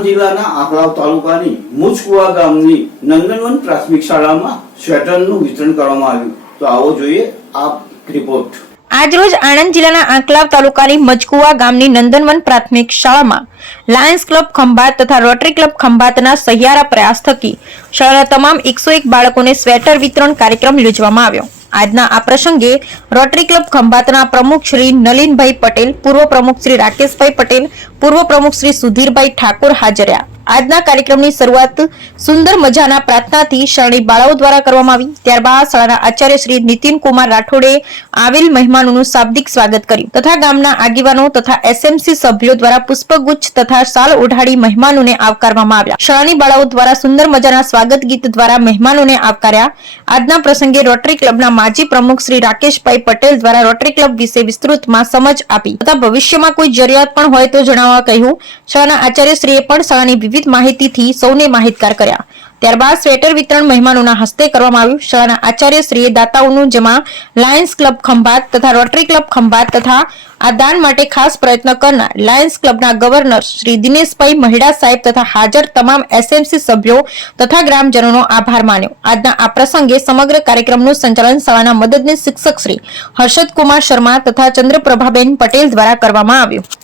જિલ્લાના આહલાવ તાલુકાની મુજકુવા ગામની નંદનવન પ્રાથમિક શાળામાં સ્વેટરનું વિતરણ કરવામાં આવ્યું. તો આવો જોઈએ આ રિપોર્ટ આજરોજ આણંદ જિલ્લાના આંકલાવ તાલુકાની મજકુવા ગામની નંદનવન પ્રાથમિક શાળામાં લાયન્સ ક્લબ ખંભાત તથા રોટરી ક્લબ ખંભાતના સહિયારા પ્રયાસ થકી શાળાના તમામ એકસો એક બાળકોને સ્વેટર વિતરણ કાર્યક્રમ યોજવામાં આવ્યો. આજના આ પ્રસંગે રોટરી ક્લબ ખંભાતના પ્રમુખ શ્રી નલિનભાઈ પટેલ, પૂર્વ પ્રમુખ શ્રી રાકેશભાઈ પટેલ, પૂર્વ પ્રમુખ શ્રી સુધીરભાઈ ઠાકોર હાજર રહ્યા આજના કાર્યક્રમની શરૂઆત સુંદર મજાના પ્રાર્થનાથી શરણી બાળાઓ દ્વારા કરવામાં આવી. ત્યારબાદ શાળાના આચાર્ય શ્રી નીતિન કુમાર રાઠોડે આવેલ મહેમાનોનું શાબ્દિક સ્વાગત કર્યું તથા ગામના આગેવાનો તથા એસએમસી સભ્યો દ્વારા પુષ્પગુચ્છ તથા શાલ ઓઢાડી મહેમાનોને આવકારવામાં આવ્યા. શાળાની બાળાઓ દ્વારા સુંદર મજાના સ્વાગત ગીત દ્વારા મહેમાનોને આવકાર્યા. આજના પ્રસંગે રોટરી ક્લબના માજી પ્રમુખ શ્રી રાકેશભાઈ પટેલ દ્વારા રોટરી ક્લબ વિશે વિસ્તૃતમાં સમજ આપી. તથા ભવિષ્યમાં કોઈ જરૂરિયાત પણ હોય તો જણાવવા કહ્યું. શાળાના આચાર્યશ્રીએ પણ શાળાની વિવિધ માહિતીથી સૌને માહિતગાર કર્યા. ત્યારબાદ સ્વેટર વિતરણ મહેમાનોના હસ્તે કરવામાં આવ્યું. શાળાના આચાર્યશ્રીએ દાતાઓનું, જેમાં લાયન્સ ક્લબ ખંભાત તથા રોટરી ક્લબ ખંભાત તથા આ દાન માટે ખાસ પ્રયત્ન કરનાર લાયન્સ ક્લબના ગવર્નર શ્રી દિનેશભાઈ મહિડા સાહેબ તથા હાજર તમામ એસએમસી સભ્યો તથા ગ્રામજનોનો આભાર માન્યો. આજના આ પ્રસંગે સમગ્ર કાર્યક્રમનું સંચાલન શાળાના મદદનીશ શિક્ષક શ્રી હર્ષદ કુમાર શર્મા તથા ચંદ્રપ્રભાબેન પટેલ દ્વારા કરવામાં આવ્યું.